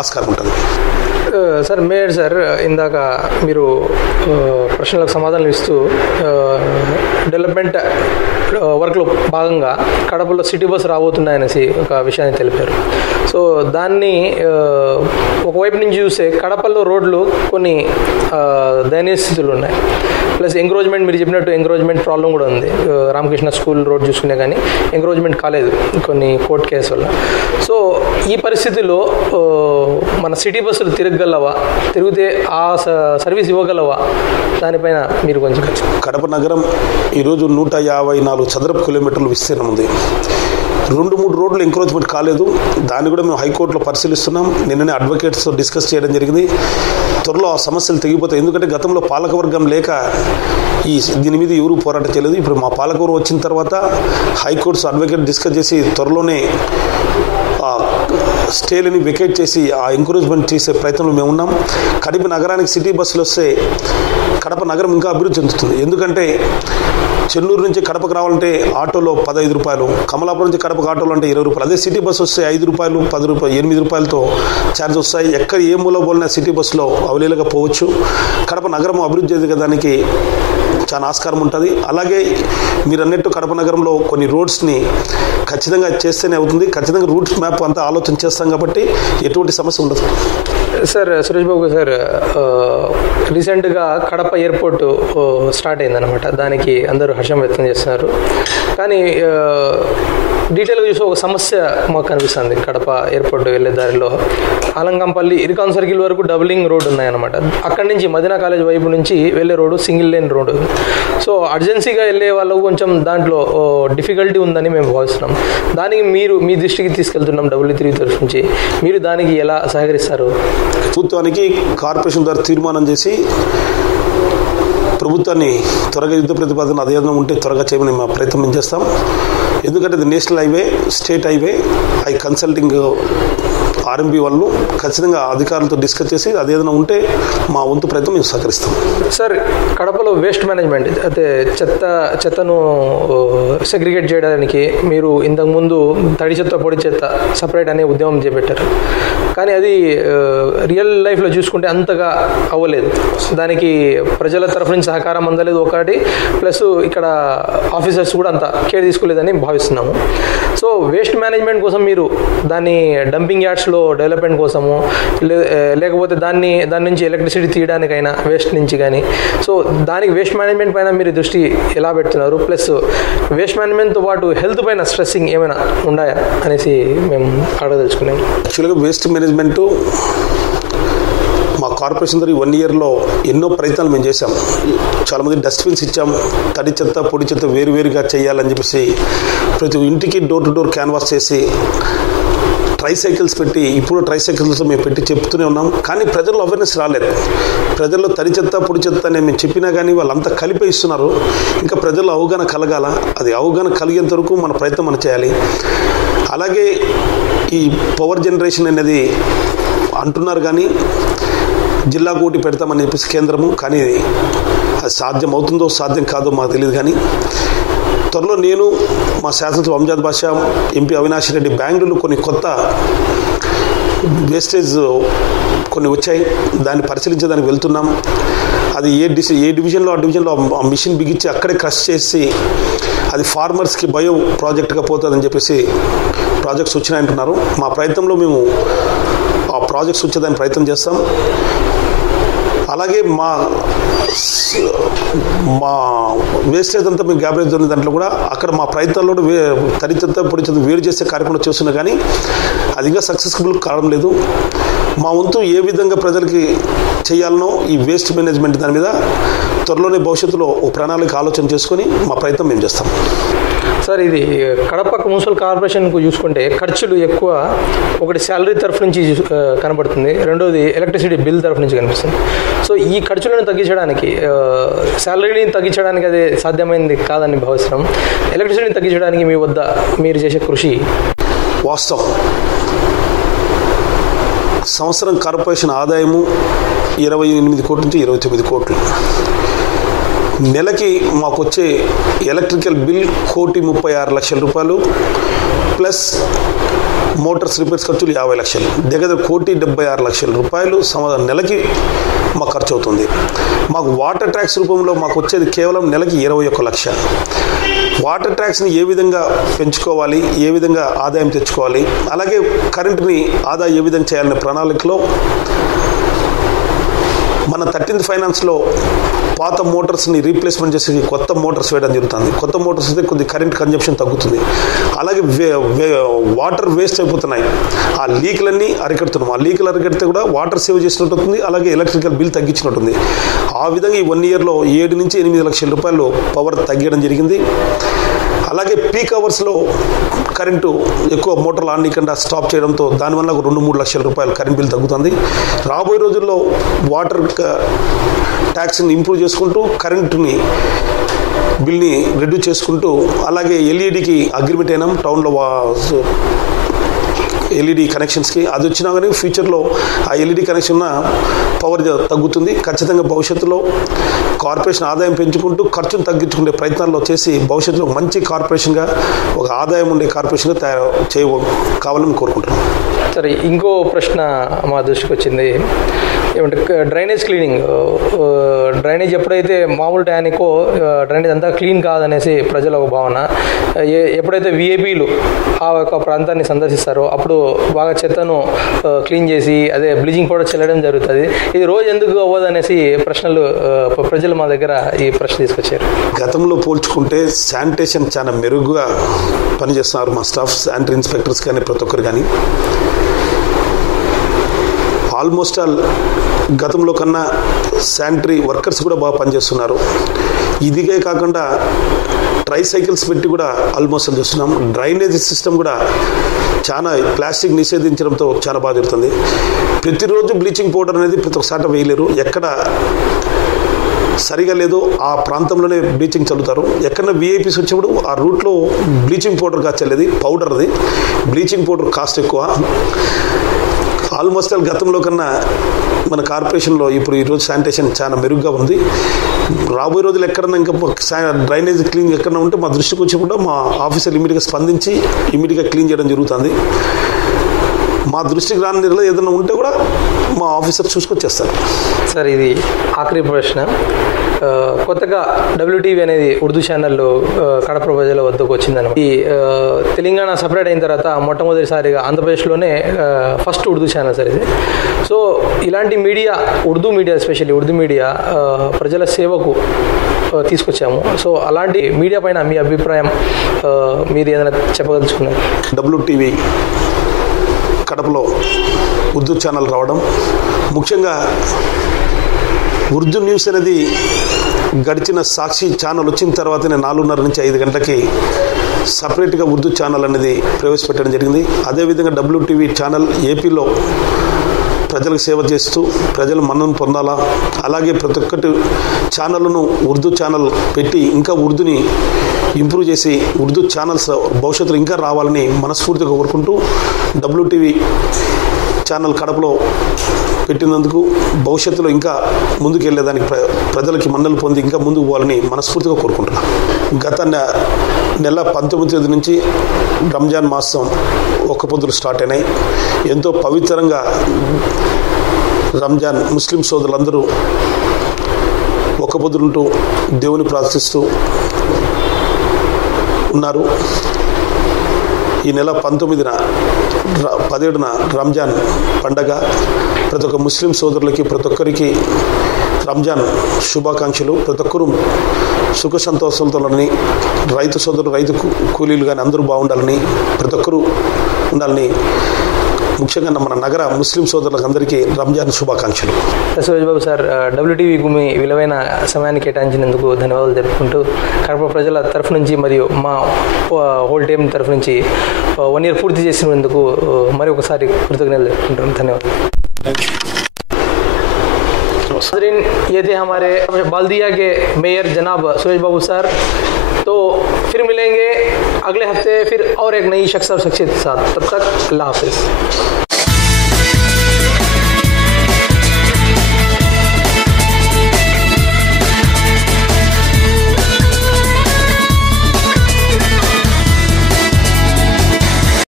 ఆస్కారం ఉంటుంది. Sir mayor sir, ఇందాక మీరు ప్రశ్నలకు సమాధానం ఇస్తూ డెవలప్మెంట్ వర్క్లో భాగంగా కడపలో సిటీ బస్సు రాబోతున్నాయనేసి ఒక విషయాన్ని తెలిపారు. సో దాన్ని ఒకవైపు నుంచి చూస్తే కడపలో రోడ్లు కొన్ని దయనీయ స్థితులు ఉన్నాయి. ప్లస్ ఎంక్రోచ్మెంట్, మీరు చెప్పినట్టు ఎంక్రోచ్మెంట్ ప్రాబ్లం కూడా ఉంది. రామకృష్ణ స్కూల్ రోడ్ చూసుకునే కానీ ఎంక్రోచ్మెంట్ కాలేదు కొన్ని కోర్టు కేసు వల్ల. సో ఈ పరిస్థితిలో మన సిటీ బస్సులు తిరగలవా, తిరిగితే ఆ సర్వీస్ ఇవ్వగలవా, దానిపైన మీరు కొంచెం. కడప నగరం ఈరోజు 154 చదరపు కిలోమీటర్లు విస్తీర్ణం ఉంది. 2-3 రోడ్లు ఎంక్రోచ్మెంట్ కాలేదు. దాన్ని కూడా మేము హైకోర్టులో పరిశీలిస్తున్నాం. నిన్ననే అడ్వకేట్స్తో డిస్కస్ చేయడం జరిగింది. త్వరలో ఆ సమస్యలు తెగిపోతాయి. ఎందుకంటే గతంలో పాలకవర్గం లేక దీని మీద ఎవరు పోరాటం చేయలేదు. ఇప్పుడు మా పాలకవర్గం వచ్చిన తర్వాత హైకోర్ట్స్ అడ్వకేట్ డిస్కస్ చేసి త్వరలోనే స్టేలని వెకేట్ చేసి ఆ ఎంకరేజ్మెంట్ చేసే ప్రయత్నంలో మేము ఉన్నాం. కడప నగరానికి సిటీ బస్సులు వస్తే కడప నగరం ఇంకా అభివృద్ధి చెందుతుంది. ఎందుకంటే చెన్నూరు నుంచి కడపకు రావాలంటే ఆటోలో 15 రూపాయలు, కమలాపురం నుంచి కడపకు ఆటోలో అంటే 20 రూపాయలు. అదే సిటీ బస్సు వస్తే 5 రూపాయలు, 10 రూపాయలు, 8 రూపాయలతో ఛార్జ్ వస్తాయి. ఎక్కడ ఏ మూల పోలినా సిటీ బస్సులో అవలీలగా పోవచ్చు. కడప నగరం అభివృద్ధి చెందడానికి చాలా ఆస్కారం ఉంటుంది. అలాగే మీరు అన్నట్టు కడప నగరంలో కొన్ని రోడ్స్ని ఖచ్చితంగా చేస్తేనే అవుతుంది. ఖచ్చితంగా రూట్ మ్యాప్ అంతా ఆలోచన చేస్తాం కాబట్టి ఎటువంటి సమస్య ఉండదు. సార్ సురేష్ బాబు సార్, రీసెంట్గా కడప ఎయిర్పోర్ట్ స్టార్ట్ అయిందనమాట. దానికి అందరూ హర్షం వ్యక్తం చేస్తున్నారు. కానీ డీటెయిల్గా చూసి ఒక సమస్య మాకు కనిపిస్తుంది. కడప ఎయిర్పోర్ట్ వెళ్ళే దారిలో ఆలంగంపల్లి ఇరికాన్ సర్కిల్ వరకు డబులింగ్ రోడ్ ఉన్నాయన్నమాట. అక్కడి నుంచి మదీనా కాలేజ్ వైపు నుంచి వెళ్ళే road single lane road. So అర్జెన్సీగా వెళ్ళే వాళ్ళకు కొంచెం దాంట్లో డిఫికల్టీ ఉందని మేము భావిస్తున్నాం. దానికి మీరు మీ దృష్టికి తీసుకెళ్తున్నాం W3 తరఫు నుంచి. మీరు దానికి ఎలా సహకరిస్తారు? ప్రభుత్వానికి కార్పొరేషన్ ద్వారా తీర్మానం చేసి ప్రభుత్వాన్ని త్వరగా యుద్ధ ప్రతిపాదన అదేదైనా ఉంటే త్వరగా చేయమని మా ప్రయత్నం చేస్తాం. ఎందుకంటే ఇది national highway, state highway. I consulting RMB వాళ్ళు ఖచ్చితంగా అధికారులతో డిస్కస్ చేసి అదేదైనా ఉంటే మా వంతు ప్రయత్నం మేము సహకరిస్తాం. సార్, కడపలో వేస్ట్ మేనేజ్మెంట్ అయితే చెత్తను సెగ్రిగేట్ చేయడానికి మీరు ఇంతకుముందు తడి చెత్త, పొడి చెత్త సపరేట్ అనే ఉద్యమం చేపట్టారు. కానీ అది రియల్ లైఫ్లో చూసుకుంటే అంతగా అవ్వలేదు. దానికి ప్రజల తరఫు నుంచి సహకారం అందలేదు ఒకటి, ప్లస్ ఇక్కడ ఆఫీసర్స్ కూడా అంత కేర్ తీసుకోలేదని భావిస్తున్నాము. సో వేస్ట్ మేనేజ్మెంట్ కోసం మీరు దాన్ని డంపింగ్ యార్డ్స్లో డెవలప్మెంట్ కోసము, లేకపోతే దాని నుంచి ఎలక్ట్రిసిటీ తీయడానికైనా వేస్ట్ నుంచి కానీ, సో దానికి వేస్ట్ మేనేజ్మెంట్ పైన మీరు దృష్టి ఎలా పెడుతున్నారు? ప్లస్ వేస్ట్ మేనేజ్మెంట్తో పాటు హెల్త్ పైన స్ట్రెస్సింగ్ ఏమైనా ఉన్నాయా అనేసి మేము అడగదలుచుకున్నాము. యాక్చువల్గా వేస్ట్ మేనేజ్మెంటు మా కార్పొరేషన్ ద్వారా 1 ఇయర్లో ఎన్నో ప్రయత్నాలు మేము చేశాం. చాలామంది డస్ట్బిన్స్ ఇచ్చాం. తడి చెత్త, పొడి చెత్త వేరువేరుగా చేయాలని చెప్పేసి ప్రతి ఇంటికి డోర్ టు డోర్ క్యాన్వాస్ చేసి ట్రైసైకిల్స్ పెట్టి, ఇప్పుడు ట్రైసైకిల్స్ మేము పెట్టి చెప్తూనే ఉన్నాం. కానీ ప్రజల్లో అవేర్నెస్ రాలేదు. ప్రజల్లో తడి చెత్త, పొడి చెత్త అని మేము చెప్పినా కానీ వాళ్ళంతా కలిపే ఇస్తున్నారు. ఇంకా ప్రజల్లో అవగాహన కలగాల. అది అవగాహన కలిగేంత వరకు మన ప్రయత్నం మనం చేయాలి. అలాగే ఈ పవర్ జనరేషన్ అనేది అంటున్నారు కానీ జిల్లాకు ఒకటి పెడతామని చెప్పేసి కేంద్రము, కానీ అది సాధ్యం అవుతుందో సాధ్యం కాదో మాకు తెలియదు. కానీ త్వరలో నేను, మా శాసనసభ అంజాద్ బాషా, ఎంపీ అవినాష్ రెడ్డి బెంగళూరులో కొన్ని కొత్త వేస్టేజ్ కొన్ని వచ్చాయి. దాన్ని పరిశీలించడానికి వెళ్తున్నాం. అది ఏ డివిజన్లో ఆ డివిజన్లో ఆ మిషన్ బిగించి అక్కడే క్రష్ చేసి అది ఫార్మర్స్కి బయో ప్రాజెక్ట్గా పోతుందని చెప్పేసి ప్రాజెక్ట్స్ వచ్చినాయంటున్నారు. మా ప్రయత్నంలో మేము ఆ ప్రాజెక్ట్స్ వచ్చేదానికి ప్రయత్నం చేస్తాం. అలాగే మా వేస్టేజ్ అంతా మేము గ్యాబరేజ్ ఉన్న దాంట్లో కూడా అక్కడ మా ప్రయత్నాల్లో తడి చెత్త, పొడి చెత్త వేరు చేసే కార్యక్రమం చేస్తున్నా కానీ అది ఇంకా సక్సెస్ఫుల్ కావడం లేదు. మా వంతు ఏ విధంగా ప్రజలకి చేయాలనో ఈ వేస్ట్ మేనేజ్మెంట్ దాని మీద త్వరలోనే భవిష్యత్తులో ఒక ప్రణాళిక ఆలోచన చేసుకొని మా ప్రయత్నం మేము చేస్తాం. సార్, ఇది కడప మున్సిపల్ కార్పొరేషన్కు చూసుకుంటే ఖర్చులు ఎక్కువ. ఒకటి శాలరీ తరఫు నుంచి కనబడుతుంది, రెండోది ఎలక్ట్రిసిటీ బిల్ తరఫు నుంచి కనిపిస్తుంది. సో ఈ ఖర్చులను తగ్గించడానికి, శాలరీని తగ్గించడానికి అది సాధ్యమైంది కాదని భావిస్తున్నాం. ఎలక్ట్రిసిటీని తగ్గించడానికి మీ వద్ద మీరు చేసే కృషి? వాస్తవం, సంవత్సరం కార్పొరేషన్ ఆదాయము 28 కోట్ల నుంచి 29 కోట్లు. నెలకి మాకు వచ్చే ఎలక్ట్రికల్ బిల్ 1,36,00,000 రూపాయలు. ప్లస్ మోటార్స్ రిపేర్స్ ఖర్చులు 50 లక్షలు, దగ్గర 1,76,00,000 రూపాయలు నెలకి మాకు ఖర్చు అవుతుంది. మాకు వాటర్ ట్యాక్స్ రూపంలో మాకు వచ్చేది కేవలం నెలకి 21 లక్ష. వాటర్ ట్యాక్స్ని ఏ విధంగా పెంచుకోవాలి, ఏ విధంగా ఆదాయం తెచ్చుకోవాలి, అలాగే కరెంటుని ఆదా ఏ విధంగా చేయాలనే ప్రణాళికలో మన 13th ఫైనాన్స్లో పాత మోటార్స్ని రీప్లేస్మెంట్ చేసి కొత్త మోటార్స్ వేయడం జరుగుతుంది. కొత్త మోటార్స్ అయితే కొద్ది కరెంట్ కన్జంప్షన్ తగ్గుతుంది. అలాగే వాటర్ వేస్ట్ అయిపోతున్నాయి, ఆ లీక్లన్నీ అరికడుతున్నాం. ఆ లీకులు అరికడితే కూడా వాటర్ సేవ్ చేసినట్టు అవుతుంది, అలాగే ఎలక్ట్రికల్ బిల్ తగ్గించినట్టుంది. ఆ విధంగా ఈ 1 ఇయర్లో 7 నుంచి 8 లక్షల రూపాయలు పవర్ తగ్గడం జరిగింది. అలాగే పీక్ అవర్స్లో కరెంటు ఎక్కువ మోటార్లు ఆడనీయకుండా స్టాప్ చేయడంతో దానివల్ల 2-3 లక్షల రూపాయలు కరెంట్ బిల్ తగ్గుతుంది. రాబోయే రోజుల్లో వాటర్ ట్యాక్స్ని ఇంప్రూవ్ చేసుకుంటూ కరెంటుని బిల్ని రెడ్యూస్ చేసుకుంటూ, అలాగే ఎల్ఈడికి అగ్రిమెంట్ అయినాం టౌన్లో ఎల్ఈడి కనెక్షన్స్కి. అది వచ్చినా కానీ ఫ్యూచర్లో ఆ ఎల్ఈడి కనెక్షన్ పవర్ తగ్గుతుంది. ఖచ్చితంగా భవిష్యత్తులో కార్పొరేషన్ ఆదాయం పెంచుకుంటూ ఖర్చును తగ్గించుకునే ప్రయత్నాల్లో చేసి భవిష్యత్తులో మంచి కార్పొరేషన్గా, ఒక ఆదాయం ఉండే కార్పొరేషన్గా కావాలని కోరుకుంటున్నాం. సరే, ఇంకో ప్రశ్న మా దృష్టికి వచ్చింది. ఏమంటే డ్రైనేజ్ క్లీనింగ్, డ్రైనేజ్ ఎప్పుడైతే మామూలు టయానికో డ్రైనేజ్ అంతా క్లీన్ కాదనేసి ప్రజల ఒక భావన. ఎప్పుడైతే విఐపీలు ఆ యొక్క ప్రాంతాన్ని సందర్శిస్తారో అప్పుడు బాగా చెత్తను క్లీన్ చేసి అదే బ్లీచింగ్ పౌడర్ చల్లడం జరుగుతుంది. ఇది రోజు ఎందుకు అవ్వదు అనేసి ప్రశ్నలు ప్రజలు మా దగ్గర ఈ ప్రశ్న తీసుకొచ్చారు. గతంలో పోల్చుకుంటే శానిటేషన్ చాలా మెరుగ్గా పనిచేస్తున్నారు మా స్టాఫ్, శానిటరీ ఇన్స్పెక్టర్స్ కానీ ప్రతి ఒక్కరు కానీ. ఆల్మోస్ట్ ఆల్ గతంలో కన్నా శానిటరీ వర్కర్స్ కూడా బాగా పనిచేస్తున్నారు. ఇదిగే కాకుండా ట్రైసైకిల్స్ పెట్టి కూడా ఆల్మోస్ట్ చేస్తున్నాం. డ్రైనేజ్ సిస్టమ్ కూడా చాలా ప్లాస్టిక్ నిషేధించడంతో చాలా బాగా జరుగుతుంది. ప్రతిరోజు బ్లీచింగ్ పౌడర్ అనేది ప్రతి ఒక్కసారి వేయలేరు, ఎక్కడ సరిగా లేదో ఆ ప్రాంతంలోనే బ్లీచింగ్ చల్లుతారు. ఎక్కడన్నా విఐపీస్ వచ్చినప్పుడు ఆ రూట్లో బ్లీచింగ్ పౌడర్ కాచలేదు, పౌడర్ది బ్లీచింగ్ పౌడర్ కాస్ట్ ఎక్కువ. ఆల్మోస్ట్ ఆల్ గతంలో కన్నా మన కార్పొరేషన్లో ఇప్పుడు ఈరోజు శానిటేషన్ చాలా మెరుగ్గా ఉంది. రాబోయే రోజులు ఎక్కడన్నా ఇంకా డ్రైనేజ్ క్లీన్ ఎక్కడన్నా ఉంటే మా దృష్టికి వచ్చి కూడా మా ఆఫీసర్లు ఇమీడియట్గా స్పందించి ఇమీడియట్గా క్లీన్ చేయడం జరుగుతుంది. మా దృష్టికి రాని నిర్ణయం ఏదైనా ఉంటే కూడా మా ఆఫీసర్ చూసుకొని చేస్తారు. సార్, ఇది ఆఖరి ప్రశ్న. కొత్తగా WTV అనేది ఉర్దూ ఛానల్ కడప ప్రజల వద్దకు వచ్చిందని. ఈ తెలంగాణ సపరేట్ అయిన తర్వాత మొట్టమొదటిసారిగా ఆంధ్రప్రదేశ్లోనే ఫస్ట్ ఉర్దూ ఛానల్ సార్ ఇది. సో ఇలాంటి media, Urdu media, especially Urdu media ప్రజల సేవకు తీసుకొచ్చాము. సో అలాంటి మీడియా పైన మీ అభిప్రాయం మీరు ఏదైనా చెప్పదలుచుకున్నారు? WTV కడపలో ఉర్దూ ఛానల్ రావడం, ముఖ్యంగా ఉర్దూ న్యూస్ అనేది గడిచిన సాక్షి ఛానల్ వచ్చిన తర్వాతనే 4:30 నుంచి 5 గంటలకి సపరేట్గా ఉర్దూ ఛానల్ అనేది ప్రవేశపెట్టడం జరిగింది. అదేవిధంగా WTV ఛానల్ ఏపీలో ప్రజలకు సేవ చేస్తూ ప్రజలు మన్నను పొందాలా, అలాగే ప్రతి ఒక్కటి ఛానల్ను ఉర్దూ ఛానల్ పెట్టి ఇంకా ఉర్దూని ఇంప్రూవ్ చేసి ఉర్దూ ఛానల్స్ భవిష్యత్తులో ఇంకా రావాలని మనస్ఫూర్తిగా కోరుకుంటూ WTV ఛానల్ కడపలో పెట్టినందుకు భవిష్యత్తులో ఇంకా ముందుకు వెళ్ళేదానికి ప్రజలకి మన్నలు పొంది ఇంకా ముందుకు పోవాలని మనస్ఫూర్తిగా కోరుకుంటున్నాను. గత నెల 19 నుంచి రంజాన్ మాసం ఒక్క పొద్దులు స్టార్ట్ అయినాయి. ఎంతో పవిత్రంగా రంజాన్ ముస్లిం సోదరులందరూ ఒక్క పొద్దులుంటూ దేవుని ప్రార్థిస్తూ ఉన్నారు. ఈ నెల 19న 17న రంజాన్ పండగ. ప్రతి ఒక్క ముస్లిం సోదరులకి ప్రతి ఒక్కరికి రంజాన్ శుభాకాంక్షలు. ప్రతి ఒక్కరూ సుఖ సంతోషాలతోని, రైతు సోదరులు, రైతు కూలీలు కానీ అందరూ బాగుండాలని, ప్రతి ఒక్కరూ ఉండాలని, ముఖ్యంగా మన నగర ముస్లిం సోదరులకు అందరికీ రంజాన్ శుభాకాంక్షలు. సురేష్ బాబు సార్, WTVకు మీ విలువైన సమయాన్ని కేటాయించినందుకు ధన్యవాదాలు తెలుపుకుంటూ కడప ప్రజల తరఫు నుంచి మరియు మా హోల్ టీమ్ తరఫు నుంచి 1 year పూర్తి చేసినందుకు మరి ఒకసారి కృతజ్ఞతలు తెలుపుకుంటాను. ధన్యవాదాలు. ये थे हमारे बाल्दिया के मेयर जनाब सुरेश बाबू सर. तो फिर मिलेंगे अगले हफ्ते फिर और एक नई शख्स और शख्सियत के साथ. तब तक अल्लाह हाफिज़.